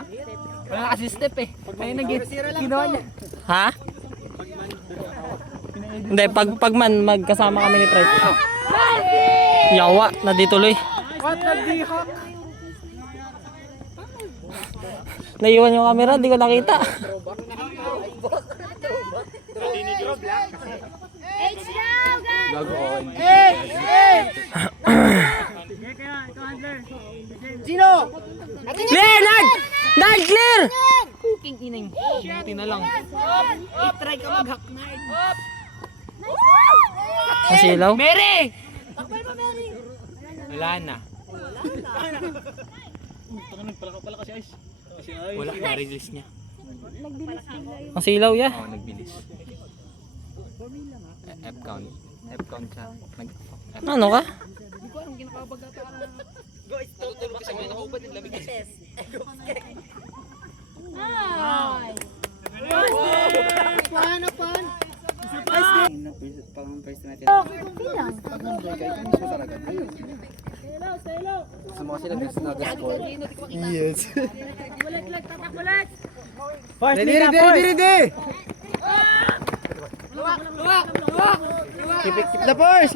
Wala kasi step eh. Kaya ginawa niya. Ha? Hindi, pag man magkasama kami ni Fred. Yawa, nadituloy. Naiwan yung camera, di ko nakita. Sino? Clear! Clear! Puking ineng. Buti na lang. I-try ka mag-hack na. Masilaw? Mary! Wala na. Wala, na-release niya. Masilaw ya. Oo, nagbilis. F-count. F-count siya. Ano ka? Yes. Ready. Keep the force.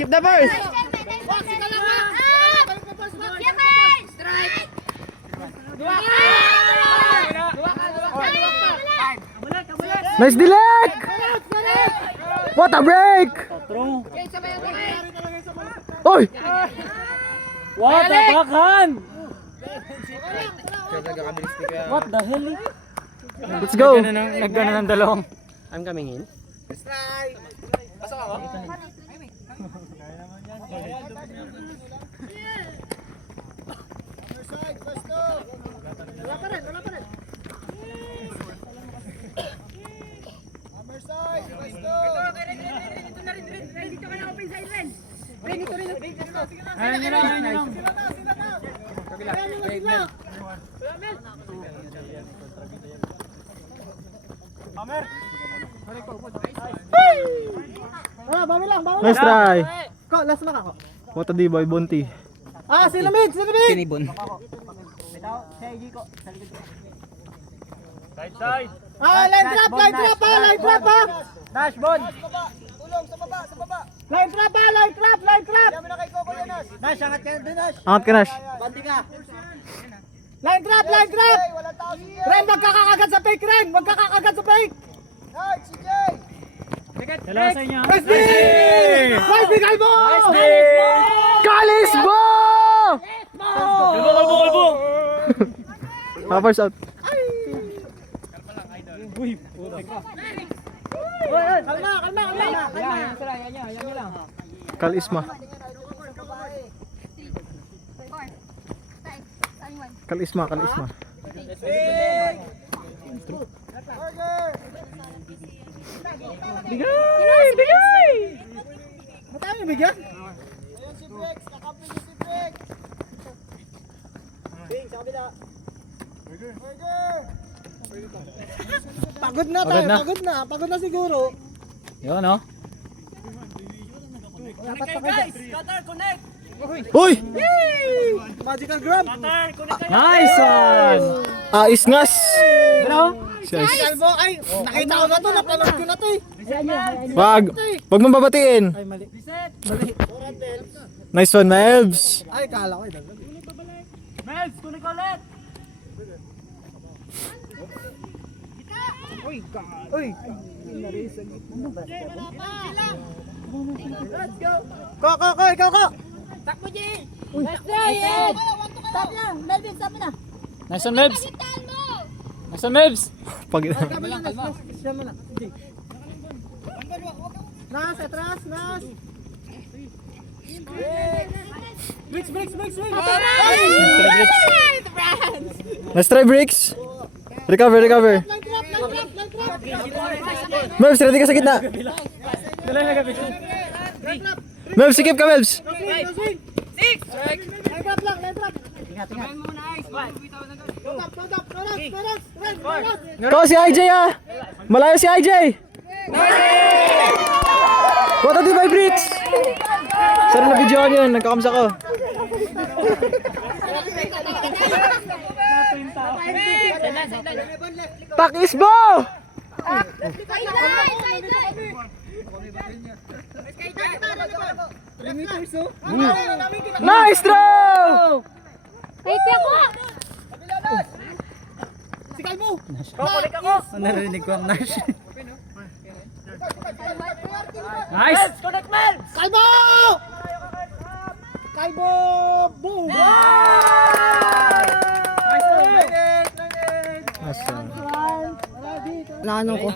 Nice delete! What a break! Oy! What the backhand! What the hell? Let's go! Naggana ng dalawang. I'm coming in. Nice try. Last na ako. What a D-boy, Bonti. Ah, sila mid. Sinibon. Ah, line trap ha. Dashboard. Tulong sa baba. Line trap. Diyan na kay Coco yan, Nash, angat ka din, Nash. Angat ka, Nash. Bandi ka. Line trap. Ren, magkakakagat sa fake, Nice, CJ. Dalawa sa inyo. Nice D, Calvo. Kalisbo! Kalbo! Poppers out. Kalma. Yan lang. Kalisma. Kalisma. Bigay! Bigay! Matami bigyan? Pagod na tayo, pagod na siguro. Yun, no? Dapat pa guys, Cutter, connect! Uy! Magical grab! Nice one! Ngas! Kalbo, ay, nakita ko na to, napanood ko na to eh. Wag mong babatiin. Ay, mali. Nice one, Melbs. Ay, kala ko eh. Melz, kunin ko ulit! Uy, uy! Let's go! Ko, ikaw ko! Takbo, Jay! Let's try it! Stop lang! Melvin, stop mo na! Nice one, Mebs. Nice one, Mebs. Pag... Siya mo na. Nas, atras, nas! Bricks! Let's try bricks. Recover. Melbs, ready ka sa gitna. Melbs, sikip ka, Melbs. Ikaw si IJ ah! Malayo si IJ! What the by bricks? Sarap na videoan yun, nagkakamsa ko. Pakisbo! Nice throw! Wait, ako! Si Kalbo! Kukulik ako! Narinig ko ang Nash. Nice! Connect Mel! Kalbo! Kalbo! Boom! Na ano ko?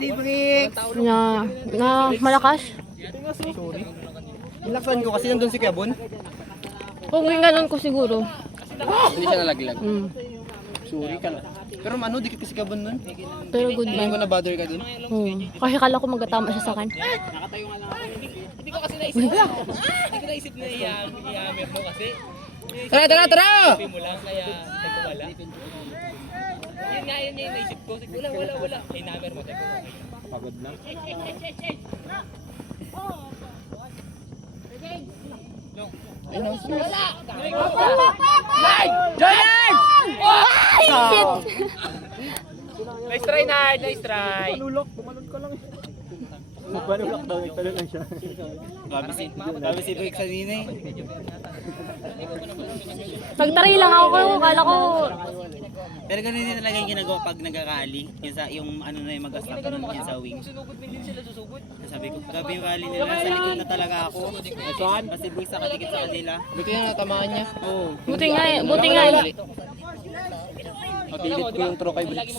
Na malakas? Ilaksan ko kasi nandun si Kuya Bon. Kung ganun ko siguro. Hindi siya nalaglag. Mm. Sorry ka na. Pero ano, dikit kasi Kuya Bon nun. Pero good Hindi ko man. na bother ka dun. Kasi kala ko magkatama siya sa akin. Tara! Nice try, Nard. Nice try. Grabe si Rick kanina eh. Nagtaray lang ako, kala ko Pero ganun din talaga yung ginagawa pag nagka-rally. Yung ano na yung mag-stop na yan sa wing. Sabi ko, grabe yung rally nila. Sa likod na talaga ako. Kasi boy sa katikit sa kanila. Buti na natamaan niya. Oo. buti nga eh. Mapilit ko yung throw kay Bricks.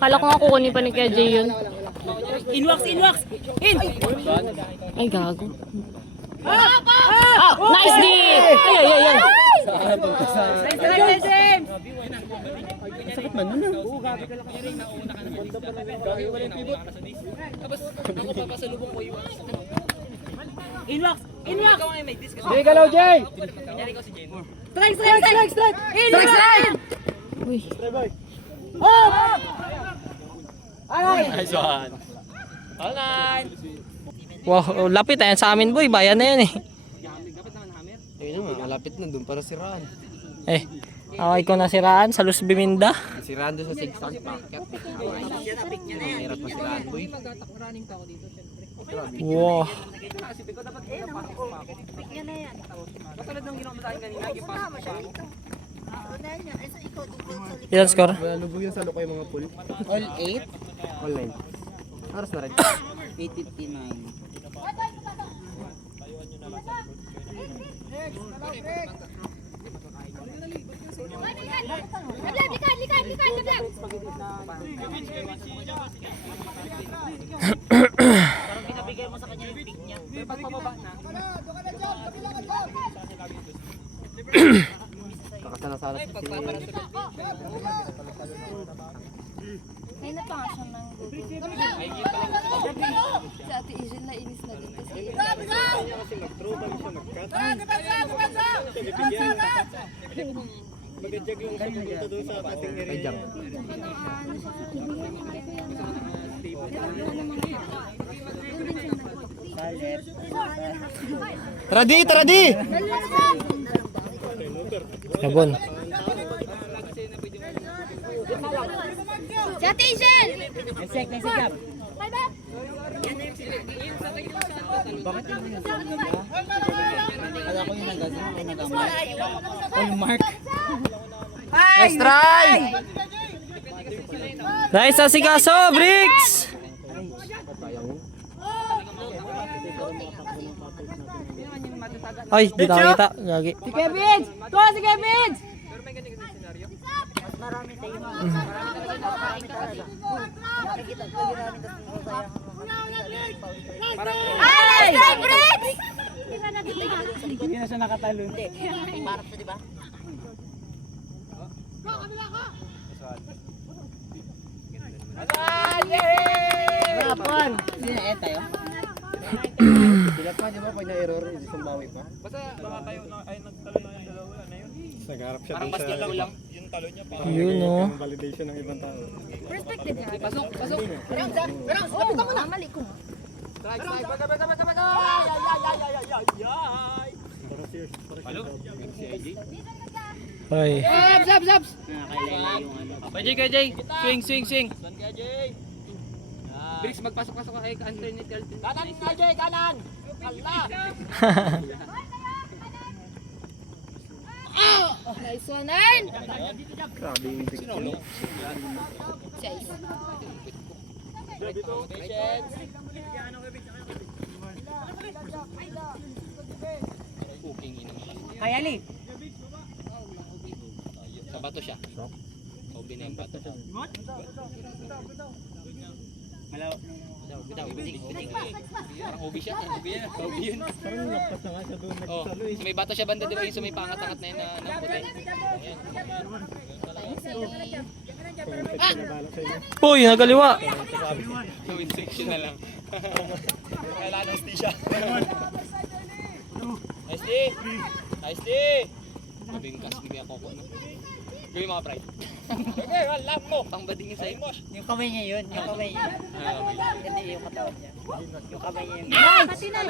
Kala ko nga kukunin pa ni Kuya Jay yun. Inwax! Ay, gago. Nice D! Ay. Sakit man nun ah. Inwax! Sige, galaw, Jay! Strike! Uy. Nice one. All nine. Wow, lapit ayan sa amin boy. Bayan na yan eh. Ayun nga, malapit na dun para siraan. Eh, okay ko nasiraan sa Luz Biminda. Siraan doon sa zigzag packet. Mahirap masiraan boy. Wow. Ilan score? Lubog yung salo kayo mga pool. All 8? All 9. Aras na rin. 8:59. Kakasana-sana si May na pa nga siya ng Google. Si Ate Asian na inis na din kasi. Tara di! Yabon. Si Ate Asian! Kaya ko yung nagamay. Nice try! Nice asikaso, Bricks! Ay, di nakita. Gagi. Si Kevin! Tuwa si Kevin! Ay! Nice try, Bricks! Hindi na siya nakatalon. Harapan! Hindi na tayo. Sila pa, di ba? Pag na-error, sumbawi pa. Parang basketball lang. Yun oh. Validation ng ibang tao. Perspective niya. Pasok! Lapit ako na. Mali ko. Ay. Zaps! Nakakailala yung ano. Kay Jay. Swing. Bricks, magpasok-pasok ka kay Anthony Telton. Kanan na, Jay! Kanan! Nice one, Ern! Grabe yung Chase. Kaya Ali! Sa bato siya. Obi na yung bato. Malaw. Parang obi siya. Obi yun. Oh, sa may bato siya banda, di ba? Yung sa may pangat-angat na yun na puti. Uy, nagaliwa. Gawin section na lang. Kailangan ng stisya. Nice D! Mabingkas, bigyan ako no? Gawin mga pride. Okay, lap mo. Pang badingin sa'yo. Yung kamay niya yun. Yung kamay niya. Hindi yung katawan niya. Yung kamay niya.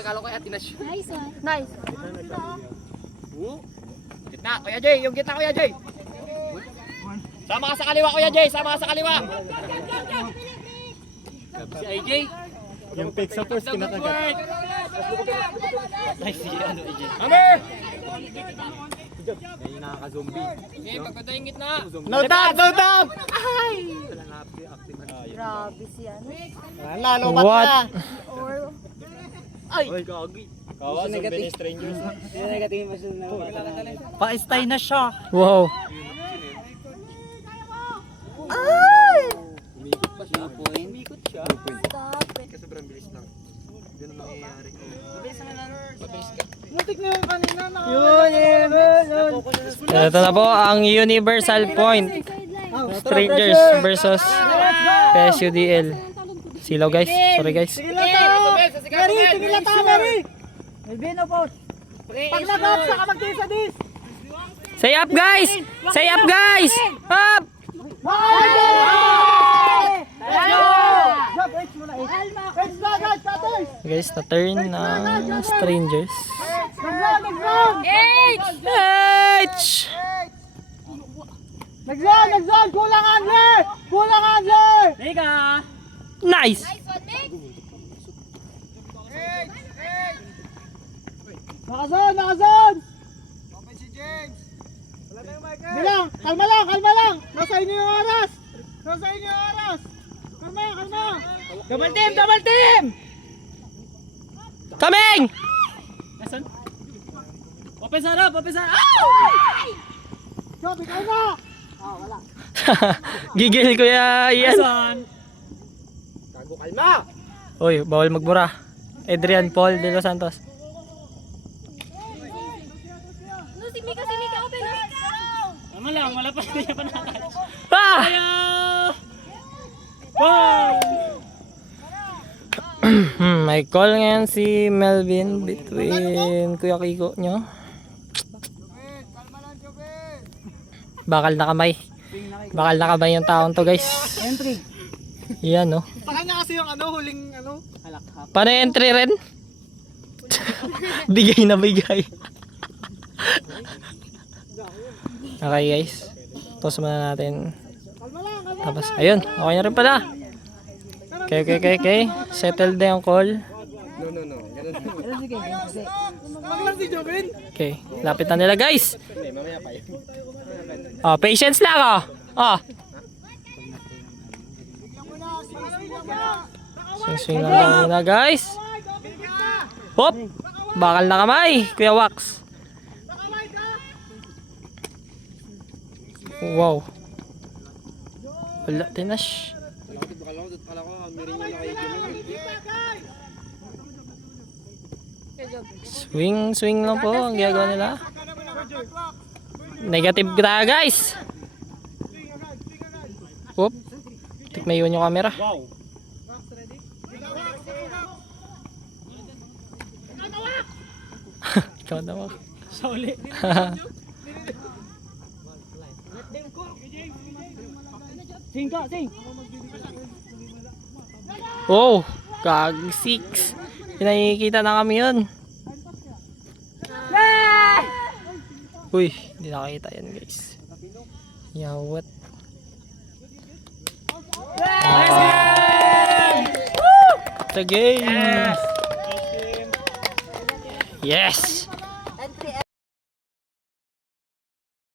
Kala ko kay Atinas yun. Nice one. Nice. Gitna, Kuya Jay! Yung gitna, Kuya Jay! Sama ka sa kaliwa, Kuya Jay! Sama ka sa kaliwa! Si IJ. Yung pick sa first, kinakagat. Nice yun. Hammer! Okay, pagkata yung gitna. No tap! Grabe si ano. Lalo ba What? na? Or... Kawa, negative strangers. Negative mo siya na. Pa-stay na siya. Wow. Umikot siya. Stop it. Natik na yung kanina na. Ito na po ang Universal Point. Strangers versus PSUDL. Silaw guys. Sorry guys. Mary, tingin lang tayo, Mary. Melvino po. Pag nag-up, saka mag-tingin sa dis. Say up guys! Say up guys! Up! Jump, H muna, H. H na, guys, tatay. Guys, na turn ng strangers. Nag-zone. H! Nag-zone. Kulang Andler. Liga! Nice! Nice one, Mick. Nakazone. Open si James. Wala na yung mic. Bilang, kalma lang. Nasa inyo yung oras. Kalma. Double team! Coming! Open sa harap! Jump, ikaw na. Gigil ko yan. Gago, kalma. Uy, bawal magmura. Adrian Paul de los Santos. No, si Mika, open na. Wala pa niya pa nakatouch. Ah! May call ngayon si Melvin between Kuya Kiko nyo. Bakal na kamay. Bakal na kamay yung taon to guys. Entry. Yan no. Pakal na kasi yung huling Paano yung entry rin? Bigay na bigay. Okay guys. Toss muna natin. Tapos ayun. Okay na rin pala. Okay. Settled na yung call. Okay. Lapit na nila guys. Oh, patience lang oh. Oh. Swing lang muna guys. Hop. Bakal na kamay. Kuya Wax. Wow. Wala tinash. Swing lang po ang ginagawa nila. Negative tayo guys. Whoop. Tikmayon yung camera. Ikaw daw. Sauli. Sing. Oh, kag 6. Pinakikita na kami yun. Uy, hindi nakakita yan guys. Yawat. The game. Yes.